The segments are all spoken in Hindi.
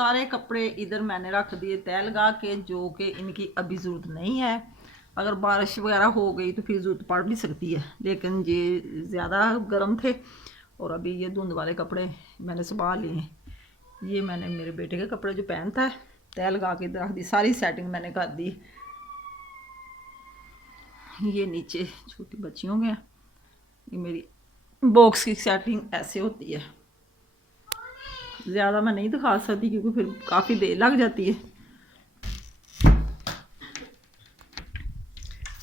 सारे कपड़े इधर मैंने रख दिए तय लगा के, जो कि इनकी अभी ज़रूरत नहीं है। अगर बारिश वगैरह हो गई तो फिर ज़रूरत पड़ भी सकती है, लेकिन ये ज़्यादा गर्म थे। और अभी ये धुंध वाले कपड़े मैंने संभाल लिए। ये मैंने मेरे बेटे के कपड़े जो पहनता है तय लगा के इधर रख दी, सारी सेटिंग मैंने कर दी। ये नीचे छोटी बच्चियों के, ये मेरी बॉक्स की सेटिंग ऐसे होती है। ज़्यादा मैं नहीं दिखा सकती क्योंकि फिर काफ़ी देर लग जाती है।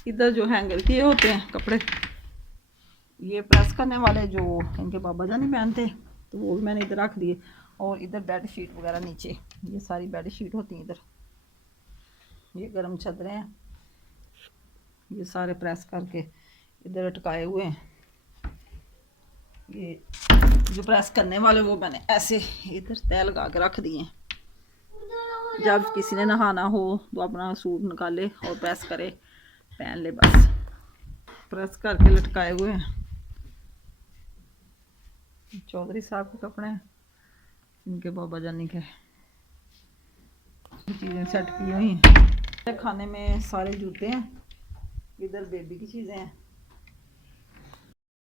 इधर जो हैंगर किए होते हैं कपड़े, ये प्रेस करने वाले जो इनके बाबा जान नहीं पहनते, तो वो भी मैंने इधर रख दिए। और इधर बेड शीट वगैरह नीचे, ये सारी बेड शीट होती हैं इधर। ये गर्म चादरें हैं, ये सारे प्रेस करके इधर अटकाए हुए हैं। ये जो प्रेस करने वाले वो मैंने ऐसे इधर तय लगा के रख दिए। जब किसी ने नहाना हो तो अपना सूट निकाले और प्रेस करे, पहन ले, बस। प्रेस करके लटकाए हुए हैं। चौधरी साहब के कपड़े हैं, इनके बाबा जानी के चीज़ें सेट की हुई हैं। खाने में सारे जूते हैं, इधर बेबी की चीज़ें हैं।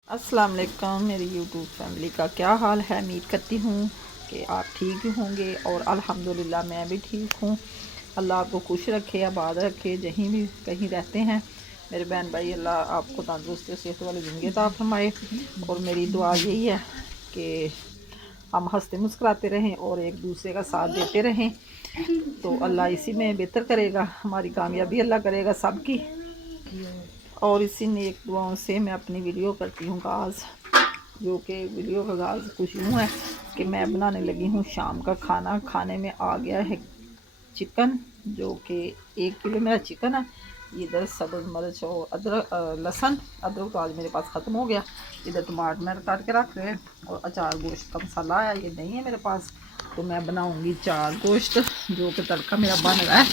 अस्सलाम वालेकुम मेरी यूट्यूब फैमिली का क्या हाल है। उम्मीद करती हूँ कि आप ठीक होंगे और अल्हम्दुलिल्लाह मैं भी ठीक हूँ। अल्लाह आपको खुश रखे, आबाद रखे, जहीं भी कहीं रहते हैं मेरे बहन भाई। अल्लाह आपको तंदुरुस्ती सेहत वाली ज़िंदगी अता फरमाए। और मेरी दुआ यही है कि हम हंसते मुस्कुराते रहें और एक दूसरे का साथ देते रहें, तो अल्लाह इसी में बेहतर करेगा, हमारी कामयाबी अल्लाह करेगा सबकी। और इसी नेक दुआओं से मैं अपनी वीडियो करती हूँ आगाज़, जो कि वीडियो का आगाज़ कुछ यूँ है कि मैं बनाने लगी हूँ शाम का खाना। खाने में आ गया है चिकन, जो कि 1 किलो मेरा चिकन है। इधर सब्ज़ मिर्च और अदरक लहसुन, अदरक तो आज मेरे पास ख़त्म हो गया। इधर टमाटर मैंने काट के रख रहे हैं और अचार गोश्त का मसाला आया, ये नहीं है मेरे पास, तो मैं बनाऊंगी चार गोश्त, जो कि तड़का मेरा बन रहा है।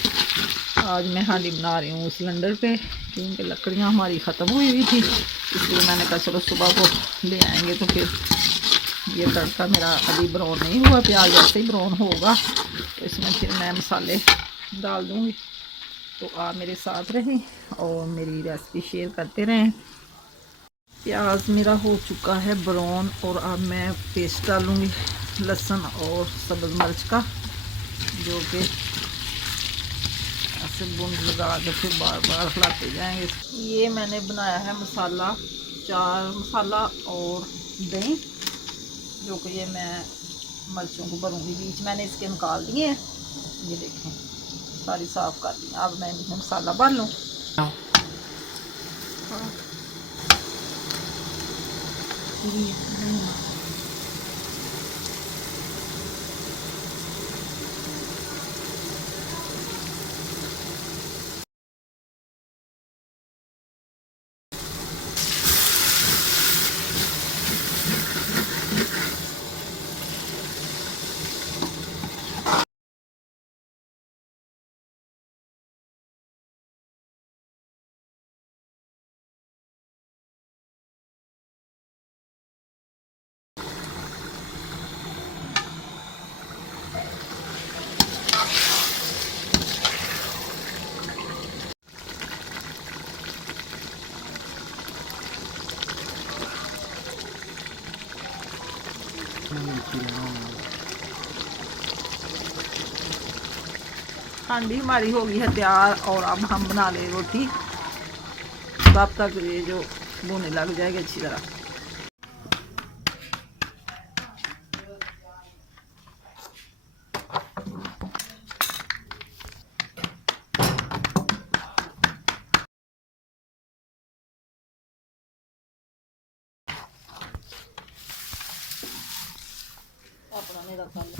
आज मैं हांडी बना रही हूँ सिलेंडर पे, क्योंकि लकड़ियाँ हमारी ख़त्म हुई थी, इसलिए मैंने कहा चलो सुबह को ले आएंगे। तो फिर ये तड़का मेरा अभी ब्राउन नहीं हुआ, प्याज ऐसे ही ब्राउन होगा तो इसमें फिर मैं मसाले डाल दूँगी। तो आप मेरे साथ रहें और मेरी रेसिपी शेयर करते रहें। प्याज मेरा हो चुका है ब्राउन और अब मैं पेस्ट डालूँगी लहसुन और सब्ज़ मिर्च का, जो कि ऐसे बूंद लगा के फिर बार बार हिलाते जाएंगे। ये मैंने बनाया है मसाला, चार मसाला और दही, जो कि ये मैं मिर्चों को भरूँगी। बीच मैंने इसके निकाल दिए हैं, ये देखें सारी साफ़ कर दी। अब मैं इसमें मसाला भर लूँ। हांडी हमारी हो गई है तैयार और अब हम बना ले रोटी, तब तक ये जो भुने लग जाएगी अच्छी तरह। अपना मेरा कर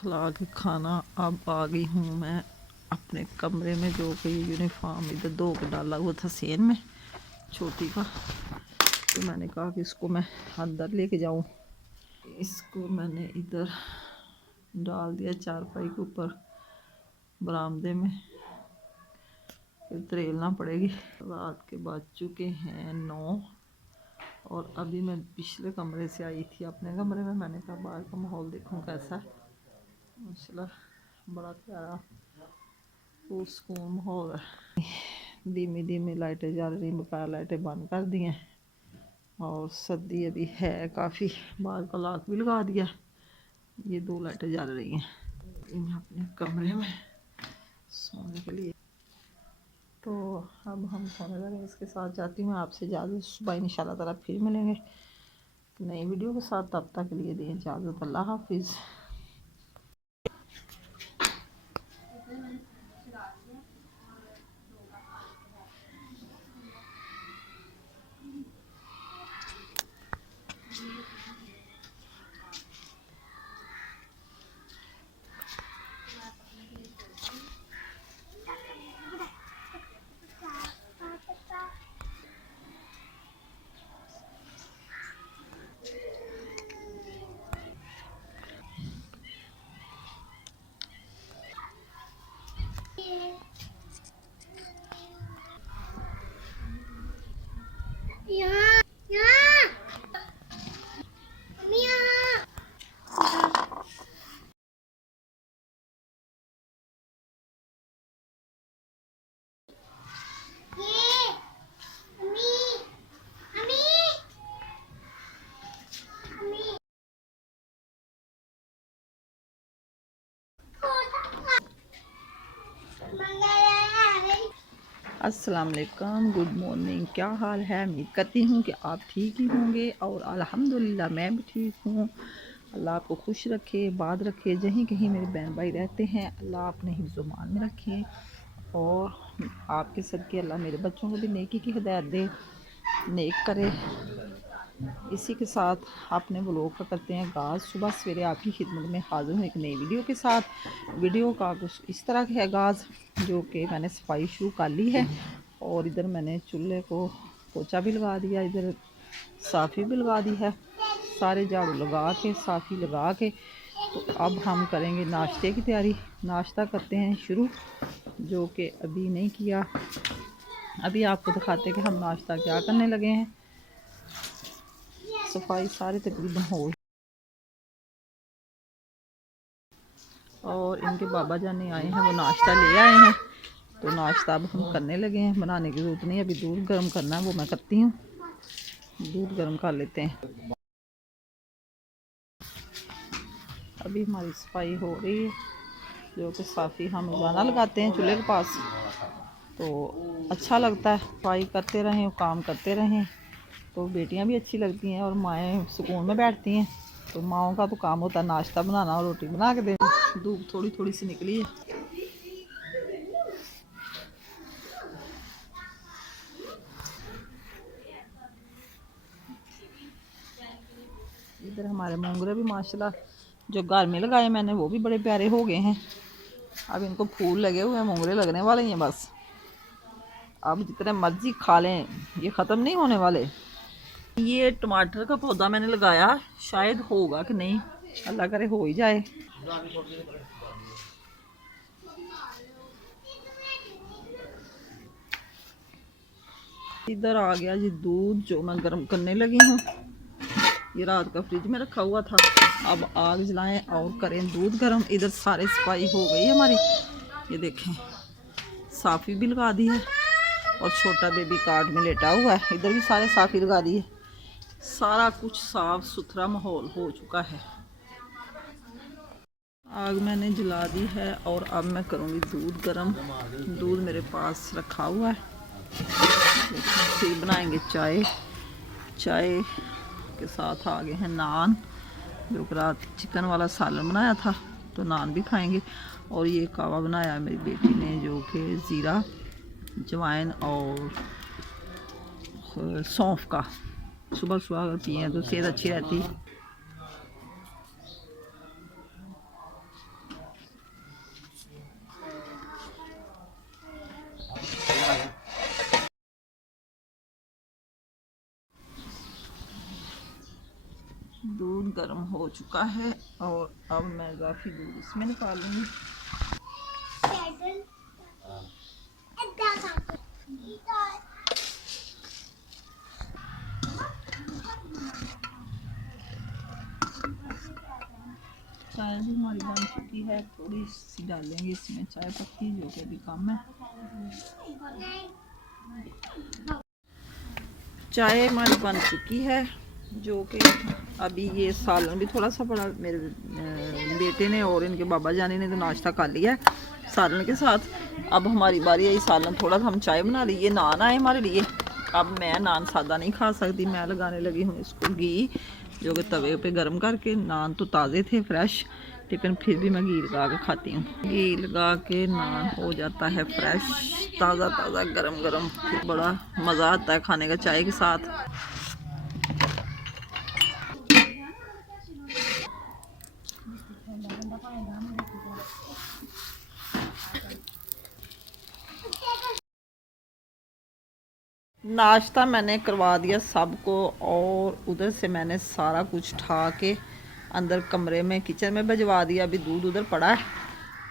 खिला के खाना। अब आ गई हूँ मैं अपने कमरे में, जो कि यूनिफॉर्म इधर धो के डाला हुआ था सेन में छोटी का, तो मैंने कहा कि इसको मैं अंदर लेके जाऊँ। इसको मैंने इधर डाल दिया चारपाई के ऊपर बरामदे में, फिर तरेलना पड़ेगी। रात के बज चुके हैं 9 और अभी मैं पिछले कमरे से आई थी अपने कमरे में। मैंने कहा बाहर का माहौल देखूं कैसा है। माशाल्लाह बड़ा प्यारा सुकून माहौल है। धीमी धीमी लाइटें जल रही, बकाया लाइटें बंद कर दी हैं और सर्दी अभी है काफ़ी। बाहर का लाक भी लगा दिया, ये 2 लाइटें जल रही हैं अपने कमरे में सोने के लिए। तो अब हम सोने लगे, इसके साथ जाती हूँ आपसे इजाज़त। सुबह इंशाल्लाह ताला फिर मिलेंगे नई वीडियो के साथ। तब तक के लिए दें इजाज़त। अल्लाह हाफिज़। अस्सलाम वालेकुम, गुड मॉर्निंग। क्या हाल है? उम्मीद करती हूँ कि आप ठीक ही होंगे और अल्हम्दुलिल्लाह मैं भी ठीक हूँ। अल्लाह आपको खुश रखे, बाद रखे। जहीं कहीं मेरे बहन भाई रहते हैं अल्लाह अपने हिफ्ज़-ओ-मान में रखे और आपके सदके अल्लाह मेरे बच्चों को भी नेकी की हिदायत दे, नेक करे। इसी के साथ अपने व्लॉग का करते हैं आगाज़। सुबह सवेरे आपकी खिदमत में हाज़िर हूँ एक नई वीडियो के साथ। वीडियो का कुछ इस तरह है आगाज़, जो कि मैंने सफाई शुरू कर ली है और इधर मैंने चूल्हे को पोछा भी लगा दिया, इधर साफ़ी भी लगा दी है। सारे झाड़ू लगा के साफ़ी लगा के तो अब हम करेंगे नाश्ते की तैयारी। नाश्ता करते हैं शुरू, जो कि अभी नहीं किया। अभी आपको दिखाते हैं कि हम नाश्ता क्या करने लगे हैं। सफाई सारे तकरीबन हो और इनके बाबा जाने आए हैं, वो नाश्ता ले आए हैं, तो नाश्ता अब हम करने लगे हैं। बनाने की ज़रूरत नहीं, अभी दूध गर्म करना है, वो मैं करती हूँ। दूध गर्म कर लेते हैं। अभी हमारी सफाई हो रही है, जो कि साफ़ी हम रोज़ाना लगाते हैं चूल्हे के पास, तो अच्छा लगता है। सफाई करते रहें, काम करते रहें तो बेटियां भी अच्छी लगती हैं और माएँ सुकून में बैठती हैं। तो माओं का तो काम होता है नाश्ता बनाना और रोटी बना के देना। धूप थोड़ी थोड़ी सी निकली है। इधर हमारे मोंगरे भी माशाल्लाह जो घर में लगाए मैंने, वो भी बड़े प्यारे हो गए हैं। अब इनको फूल लगे हुए हैं, मोंगरे लगने वाले हैं बस। अब जितने मर्जी खा लें, ये ख़त्म नहीं होने वाले। ये टमाटर का पौधा मैंने लगाया, शायद होगा कि नहीं, अल्लाह करे हो ही जाए। इधर आ गया जी दूध, जो मैं गर्म करने लगी हूँ। ये रात का फ्रिज में रखा हुआ था। अब आग जलाएं और करें दूध गर्म। इधर सारे सफाई हो गई हमारी, ये देखें साफ़ी भी लगा दी है और छोटा बेबी कार्ड में लेटा हुआ है। इधर भी सारे साफ़ी लगा दी है। सारा कुछ साफ सुथरा माहौल हो चुका है। आग मैंने जला दी है और अब मैं करूँगी दूध गर्म। दूध मेरे पास रखा हुआ है। फिर बनाएंगे चाय। चाय के साथ आ गए हैं नान, जो कि रात चिकन वाला सालन बनाया था, तो नान भी खाएंगे। और ये कावा बनाया मेरी बेटी ने, जो कि ज़ीरा जवाइन और सौंफ का। सुबह सुबह अगर पिए तो सेहत अच्छी रहती है। गर्म हो चुका है और अब मैं इजाफी दूध इसमें निकालूंगी। चाय भी हमारी बन चुकी है, थोड़ी सी डालेंगे इसमें चाय पत्ती, जो कि अभी कम है। चाय हमारी बन चुकी है, जो कि अभी ये सालन भी थोड़ा सा बड़ा मेरे बेटे ने और इनके बाबा जानी ने तो नाश्ता कर लिया है सालन के साथ। अब हमारी बारी आई सालन थोड़ा सा हम चाय बना ली। ये नान आए हमारे लिए। अब मैं नान सादा नहीं खा सकती, मैं लगाने लगी हूँ इसको घी, जो कि तवे पे गर्म करके। नान तो ताज़े थे फ्रेश, लेकिन फिर भी मैं घी लगा के खाती हूँ। घी लगा के नान हो जाता है फ्रेश, ताज़ा ताज़ा गरम गरम, फिर बड़ा मज़ा आता है खाने का चाय के साथ। नाश्ता मैंने करवा दिया सबको, और उधर से मैंने सारा कुछ उठा के अंदर कमरे में किचन में भिजवा दिया। अभी दूध उधर पड़ा है,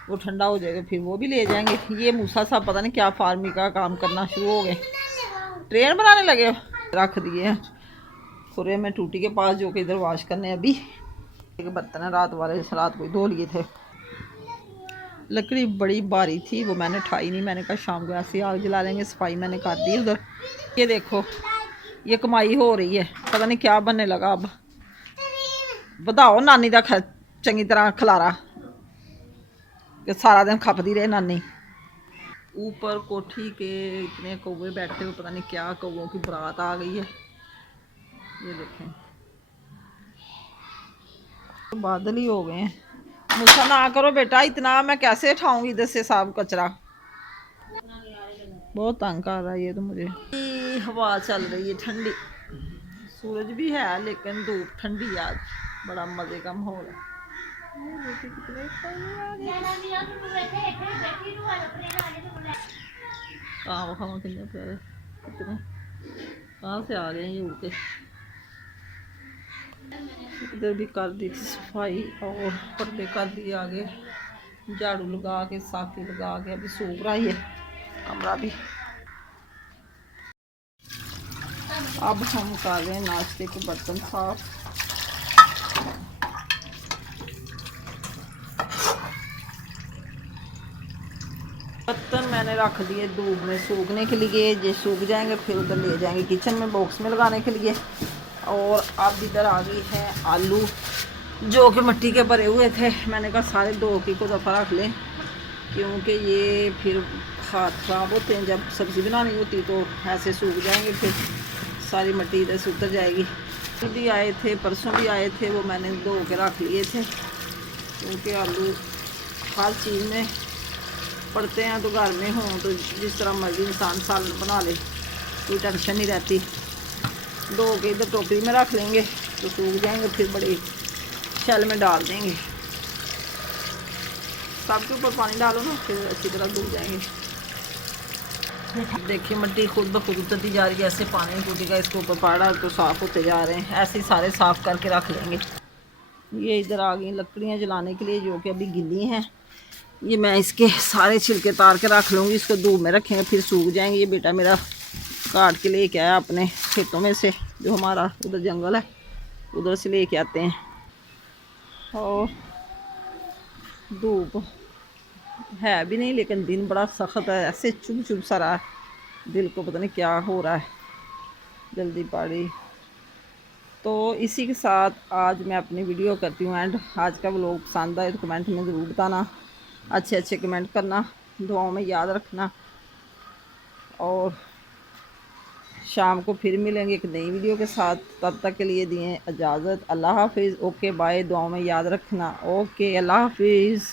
वो ठंडा हो जाएगा फिर वो भी ले जाएंगे। ये मूसा साहब पता नहीं क्या फार्मिंग का काम करना शुरू हो गए, ट्रेन बनाने लगे। रख दिए हैं खुरे में टूटी के पास, जो कि इधर वाश करने। अभी एक बर्तन है रात वाले, रात को धो लिए थे। लकड़ी बड़ी भारी थी, वो मैंने उठाई नहीं। मैंने कहा शाम को ऐसे आग जला लेंगे। सफाई मैंने कर दी उधर। ये देखो, ये कमाई हो रही है, पता नहीं क्या बनने लगा। अब बताओ नानी का चंगी तरह खलारा कि सारा दिन खपदी रहे नानी। ऊपर कोठी के इतने कौवे बैठे हुए, पता नहीं क्या कौवों की बारात आ गई है। ये देखें, तो बादल ही हो गए हैं। मुझसे ना करो बेटा, इतना मैं कैसे उठाऊंगी इधर से साफ कचरा। बहुत तंग कर रहा है ये तो मुझे। हवा चल रही है ठंडी, सूरज भी है लेकिन धूप ठंडी आज, बड़ा मजे का माहौल है। कितने कहाँ से आ रहे हैं ये उड़ के। इधर भी कर दी सफाई और पर्दे कर दिए आगे, झाड़ू लगा के साफी लगा के। अभी सूख रहा है कमरा भी। अब हम कर रहे हैं नाश्ते के बर्तन साफ। बर्तन मैंने रख दिए धूप में सूखने के लिए, ये सूख जाएंगे फिर उधर ले जाएंगे किचन में बॉक्स में लगाने के लिए। और अब इधर आ गई है आलू, जो कि मिट्टी के भरे हुए थे। मैंने कहा सारे धो के को दफ़ा रख लें, क्योंकि ये फिर हाथ खराब होते हैं। जब सब्ज़ी बनानी होती तो ऐसे सूख जाएंगे, फिर सारी मिट्टी इधर से उतर जाएगी। भी आए थे, परसों भी आए थे, वो मैंने धो के रख लिए थे, क्योंकि आलू हर चीज़ में पड़ते हैं। तो घर में हों तो जिस तरह मर्जी इंसान सालन बना ले, कोई टेंशन नहीं रहती। धो के इधर टोकरी में रख लेंगे तो सूख जाएंगे, फिर बड़े शैल में डाल देंगे। सबके ऊपर पानी डालो ना, फिर अच्छी तरह धुल जाएंगे। देखिए मिट्टी खुद ब खुद उतरती जा रही है, ऐसे पानी टूटेगा इसके ऊपर पड़ा तो साफ़ होते जा रहे हैं। ऐसे ही सारे साफ़ करके रख लेंगे। ये इधर आ गई लकड़ियाँ जलाने के लिए, जो कि अभी गिली हैं। ये मैं इसके सारे छिलके तार के रख लूँगी, इसको धूप में रखेंगे फिर सूख जाएंगे। ये बेटा मेरा काट के लेके आया अपने खेतों में से, जो हमारा उधर जंगल है उधर से लेके आते हैं। और धूप है भी नहीं, लेकिन दिन बड़ा सख्त है, ऐसे चुभ चुभ सा रहा है। दिल को पता नहीं क्या हो रहा है, जल्दी पड़ी। तो इसी के साथ आज मैं अपनी वीडियो करती हूँ एंड। आज का व्लॉग पसंद आए तो कमेंट में ज़रूर बताना, अच्छे अच्छे कमेंट करना, दुआओं में याद रखना। और शाम को फिर मिलेंगे एक नई वीडियो के साथ। तब तक के लिए दिए इजाज़त। अल्लाह हाफिज़। Okay bye. दुआओं में याद रखना। ओके, अल्लाह हाफिज़।